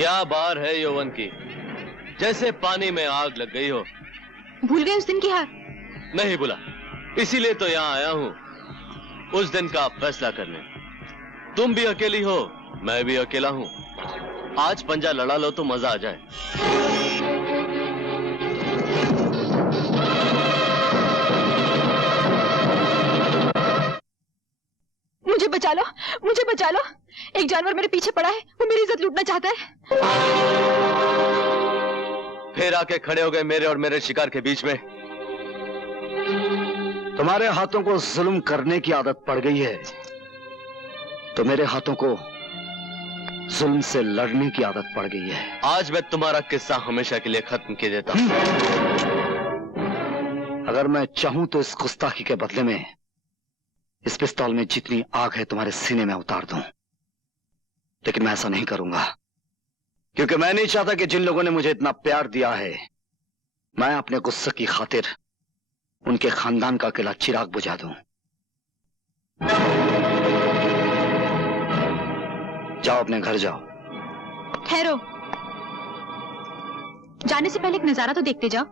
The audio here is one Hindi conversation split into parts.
क्या बार है यौवन की, जैसे पानी में आग लग गई हो। भूल गए उस दिन की हार? नहीं भूला, इसीलिए तो यहाँ आया हूँ उस दिन का फैसला करने। तुम भी अकेली हो, मैं भी अकेला हूँ। आज पंजा लड़ा लो तो मजा आ जाए। मुझे बचा लो, मुझे बचा लो। एक जानवर मेरे पीछे पड़ा है, वो मेरी इज्जत लूटना चाहता है। फिर आके खड़े हो गए मेरे और मेरे शिकार के बीच में। तुम्हारे हाथों को जुल्म करने की आदत पड़ गई है, तो मेरे हाथों को जुल्म से लड़ने की आदत पड़ गई है। आज मैं तुम्हारा किस्सा हमेशा के लिए खत्म कर देता हूं। अगर मैं चाहूं तो इस गुस्ताखी के बदले में इस पिस्तौल में जितनी आग है तुम्हारे सीने में उतार दूं, लेकिन मैं ऐसा नहीं करूंगा, क्योंकि मैं नहीं चाहता कि जिन लोगों ने मुझे इतना प्यार दिया है, मैं अपने गुस्से की खातिर उनके खानदान का अकेला चिराग बुझा दूं। जाओ, अपने घर जाओ। ठहरो, जाने से पहले एक नजारा तो देखते जाओ।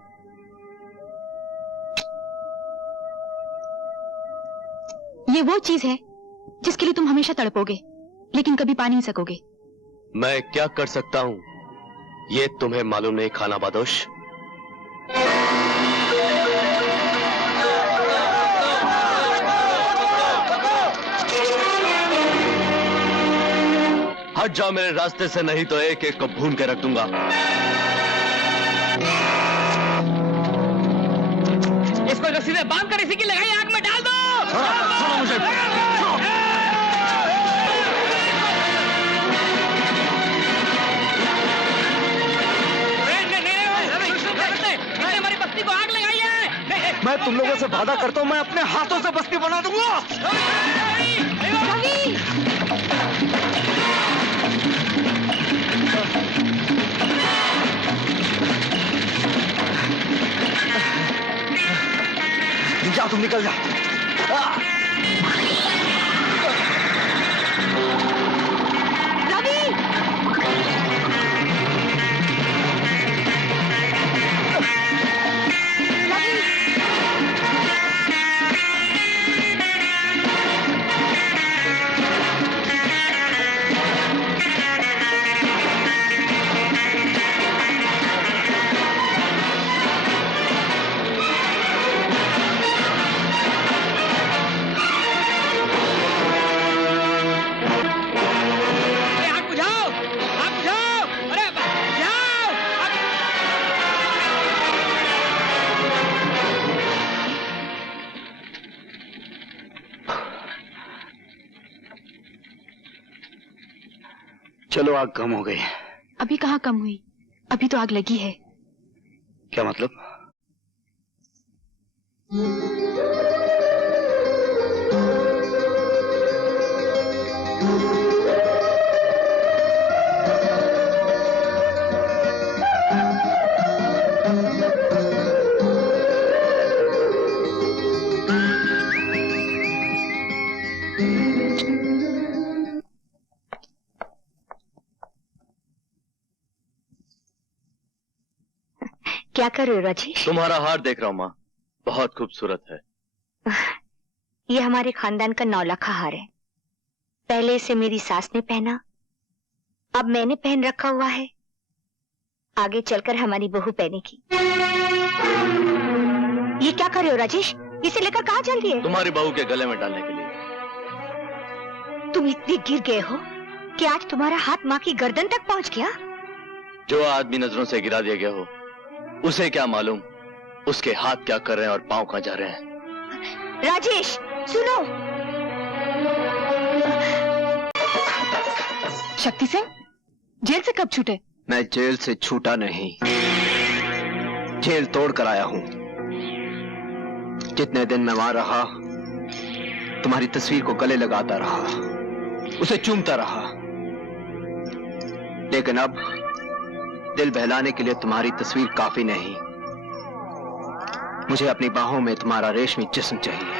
ये वो चीज है जिसके लिए तुम हमेशा तड़पोगे, लेकिन कभी पा नहीं सकोगे। मैं क्या कर सकता हूं ये तुम्हें मालूम नहीं, खाना बादोश। हट जाओ मेरे रास्ते से, नहीं तो एक एक को भून के रख दूंगा। इसको रस्सी से बांध कर इसी की लगाई आग में डाल दो। सुनो मुझे। हमारी बस्ती को आग लगाई है। मैं तुम लोगों से वादा करता हूं, मैं अपने हाथों से बस्ती बना दूंगा। जाओ, तुम निकल जाओ। चलो, आग कम हो गई। अभी कहाँ कम हुई, अभी तो आग लगी है। क्या मतलब? क्या कर रहे हो राजेश? तुम्हारा हार देख रहा हूं माँ, बहुत खूबसूरत है। ये हमारे खानदान का 9 लाख हार है। पहले इसे मेरी सास ने पहना, अब मैंने पहन रखा हुआ है, आगे चलकर हमारी बहू पहनेगी। ये क्या कर रहे हो राजेश? इसे लेकर कहाँ चल रही है? तुम्हारी बहू के गले में डालने के लिए। तुम इतने गिर गए हो कि आज तुम्हारा हाथ माँ की गर्दन तक पहुँच गया। जो आदमी नजरों से गिरा दिया गया हो, उसे क्या मालूम उसके हाथ क्या कर रहे हैं और पांव कहाँ जा रहे हैं। राजेश सुनो। शक्ति सिंह, जेल से कब छूटे? मैं जेल से छूटा नहीं, जेल तोड़ कर आया हूं। जितने दिन मैं वहां रहा, तुम्हारी तस्वीर को गले लगाता रहा, उसे चूमता रहा, लेकिन अब दिल बहलाने के लिए तुम्हारी तस्वीर काफी नहीं। मुझे अपनी बाहों में तुम्हारा रेशमी जिस्म चाहिए,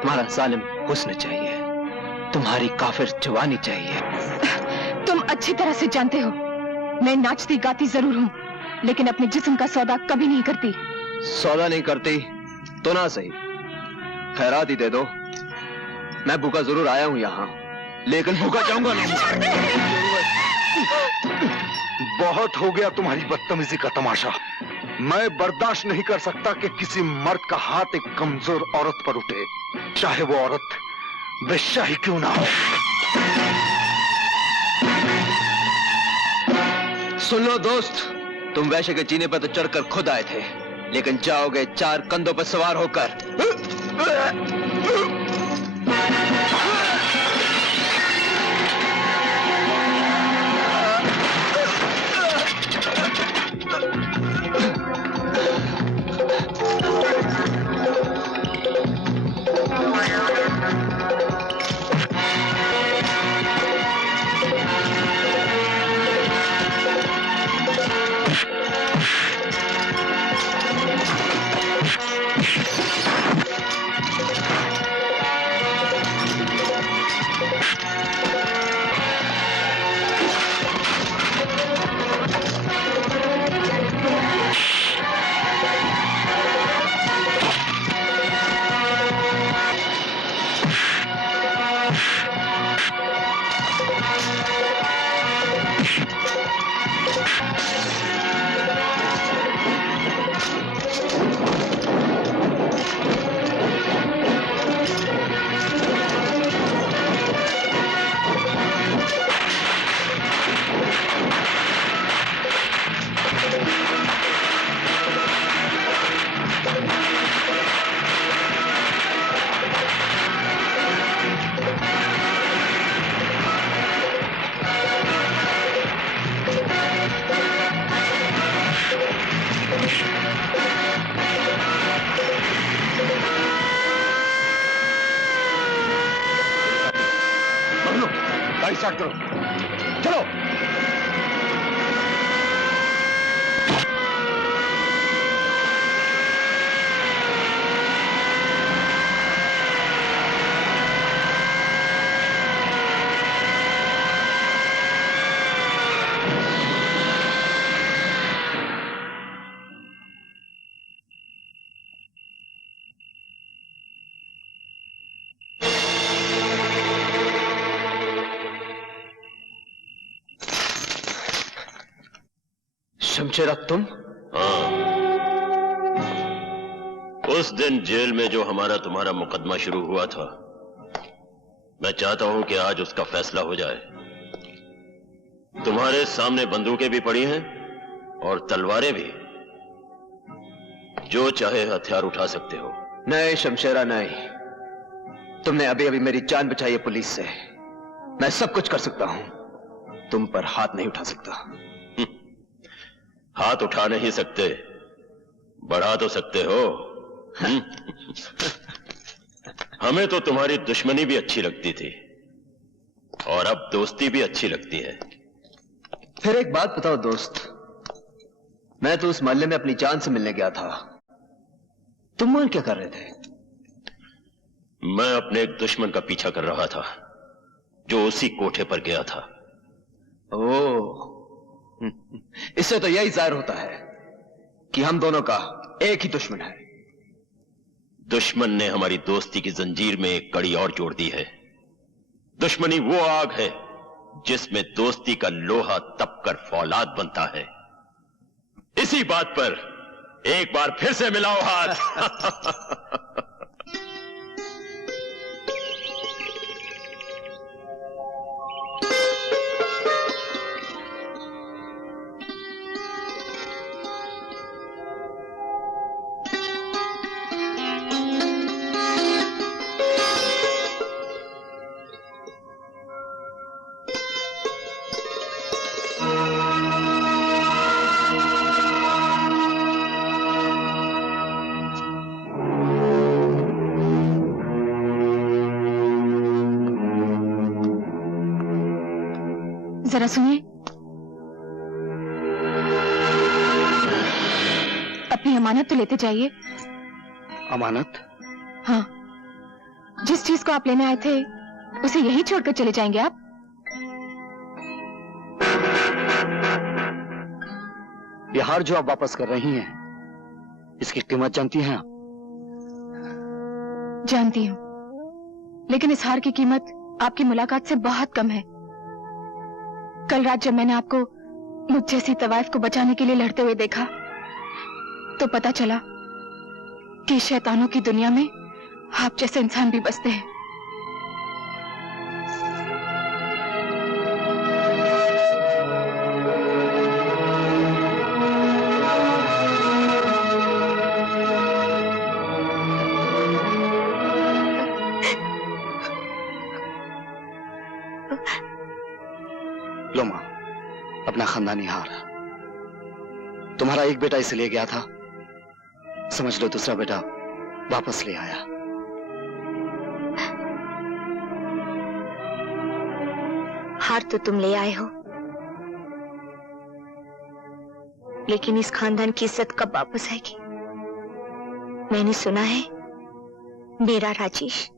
तुम्हारा जालिम हुस्न चाहिए, तुम्हारी काफिर जवानी चाहिए। तुम अच्छी तरह से जानते हो मैं नाचती गाती जरूर हूँ, लेकिन अपने जिस्म का सौदा कभी नहीं करती। सौदा नहीं करती तो ना सही, खैरात ही दे दो। मैं भूखा जरूर आया हूं यहाँ, लेकिन भूखा जाऊंगा नहीं। बहुत हो गया तुम्हारी बदतमीजी का तमाशा। मैं बर्दाश्त नहीं कर सकता कि किसी मर्द का हाथ एक कमजोर औरत पर उठे, चाहे वो औरत बेश्या ही क्यों ना हो। सुन लो दोस्त, तुम वैश्य के जीने पर तो चढ़कर खुद आए थे, लेकिन जाओगे 4 कंधों पर सवार होकर। गाड़ी स्टार्ट करो, चलो। शमशेरा तुम? हाँ, उस दिन जेल में जो हमारा तुम्हारा मुकदमा शुरू हुआ था, मैं चाहता हूं कि आज उसका फैसला हो जाए। तुम्हारे सामने बंदूकें भी पड़ी हैं और तलवारें भी, जो चाहे हथियार उठा सकते हो। नहीं शमशेरा नहीं, तुमने अभी अभी मेरी जान बचाई है पुलिस से। मैं सब कुछ कर सकता हूं, तुम पर हाथ नहीं उठा सकता। हाथ उठा नहीं सकते, बढ़ा तो सकते हो। हमें तो तुम्हारी दुश्मनी भी अच्छी लगती थी और अब दोस्ती भी अच्छी लगती है। फिर एक बात बताओ दोस्त, मैं तो उस मोहल्ले में अपनी जान से मिलने गया था, तुम वहां क्या कर रहे थे? मैं अपने एक दुश्मन का पीछा कर रहा था जो उसी कोठे पर गया था। ओह, इससे तो यही जाहिर होता है कि हम दोनों का एक ही दुश्मन है। दुश्मन ने हमारी दोस्ती की जंजीर में एक कड़ी और जोड़ दी है। दुश्मनी वो आग है जिसमें दोस्ती का लोहा तपकर फौलाद बनता है। इसी बात पर एक बार फिर से मिलाओ हाथ। जरा सुनिए, अपनी अमानत तो लेते जाइए। अमानत? हाँ, जिस चीज को आप लेने आए थे उसे यही छोड़कर चले जाएंगे आप? ये हार जो आप वापस कर रही हैं, इसकी कीमत जानती हैं आप? जानती हूँ, लेकिन इस हार की कीमत आपकी मुलाकात से बहुत कम है। कल रात जब मैंने आपको मुझ जैसी तवाइफ को बचाने के लिए लड़ते हुए देखा, तो पता चला कि शैतानों की दुनिया में आप जैसे इंसान भी बसते हैं। लो मां, अपना खानदानी हार। तुम्हारा एक बेटा इसे ले गया था, समझ लो दूसरा बेटा वापस ले आया। हार तो तुम ले आए हो, लेकिन इस खानदान की इज्जत कब वापस आएगी? मैंने सुना है मेरा राजेश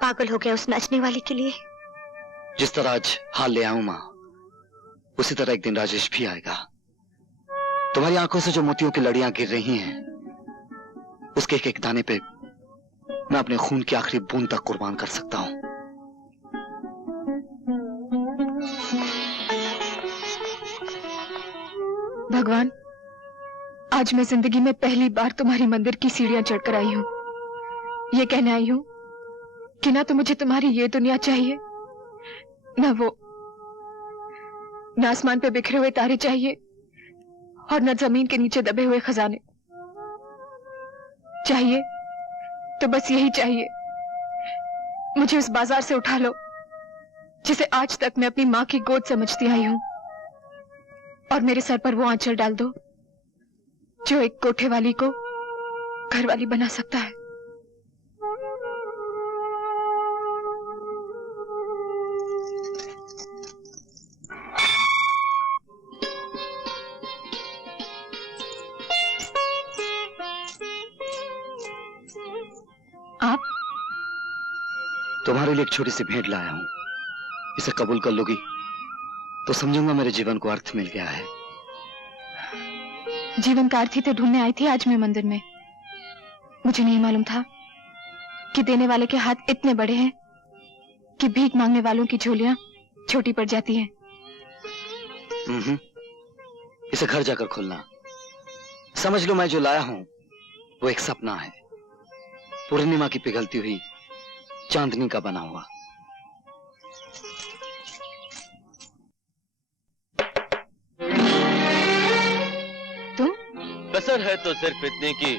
पागल हो गया उस नाचने वाले के लिए। जिस तरह आज हाल ले आऊं मां, उसी तरह एक दिन राजेश भी आएगा। तुम्हारी आंखों से जो मोतियों की लड़ियां गिर रही हैं, उसके एक एक दाने पे मैं अपने खून की आखिरी बूंद तक कुर्बान कर सकता हूं। भगवान, आज मैं जिंदगी में पहली बार तुम्हारी मंदिर की सीढ़ियां चढ़कर आई हूं। ये कहने आई हूं कि ना तो मुझे तुम्हारी ये दुनिया चाहिए, न आसमान पे बिखरे हुए तारे चाहिए, और न जमीन के नीचे दबे हुए खजाने। चाहिए तो बस यही चाहिए, मुझे उस बाजार से उठा लो जिसे आज तक मैं अपनी मां की गोद समझती आई हूं, और मेरे सर पर वो आंचल डाल दो जो एक कोठे वाली को घर वाली बना सकता है। आप? तुम्हारे लिए एक छोटी सी भेंट लाया हूं, इसे कबूल कर लोगी तो समझूंगा मेरे जीवन को अर्थ मिल गया है। जीवन का अर्थ ही तो ढूंढने आई थी आज मैं मंदिर में। मुझे नहीं मालूम था कि देने वाले के हाथ इतने बड़े हैं कि भीख मांगने वालों की झोलियां छोटी पड़ जाती हैं। इसे घर जाकर खोलना। समझ लो मैं जो लाया हूं वो एक सपना है, पूर्णिमा की पिघलती हुई चांदनी का बना हुआ। तुम? कसर है तो सिर्फ इतनी की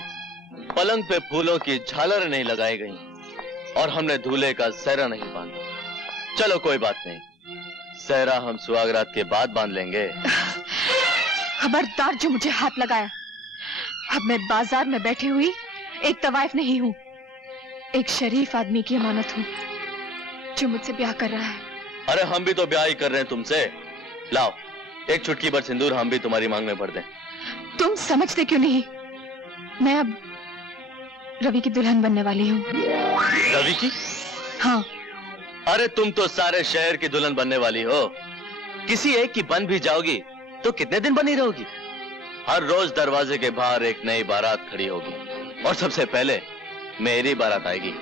पलंग पे फूलों की झालर नहीं लगाई गई और हमने दूल्हे का सहरा नहीं बांधा। चलो कोई बात नहीं, सहरा हम सुहागरात के बाद बांध लेंगे। खबरदार जो मुझे हाथ लगाया। अब मैं बाजार में बैठी हुई एक तवाइफ नहीं हूं, एक शरीफ आदमी की अमानत हूं जो मुझसे ब्याह कर रहा है। अरे हम भी तो ब्याह ही कर रहे हैं तुमसे। लाओ एक चुटकी भर सिंदूर हम भी तुम्हारी मांग में भर दें। तुम समझते क्यों नहीं? मैं अब रवि की दुल्हन बनने वाली हूँ। रवि की? हाँ। अरे तुम तो सारे शहर की दुल्हन बनने वाली हो। किसी एक की बन भी जाओगी तो कितने दिन बनी रहोगी? हर रोज दरवाजे के बाहर एक नई बारात खड़ी होगी और सबसे पहले मेरी बारात आएगी।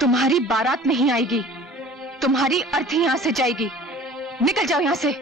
तुम्हारी बारात नहीं आएगी, तुम्हारी अर्थी यहाँ से जाएगी। निकल जाओ यहाँ से।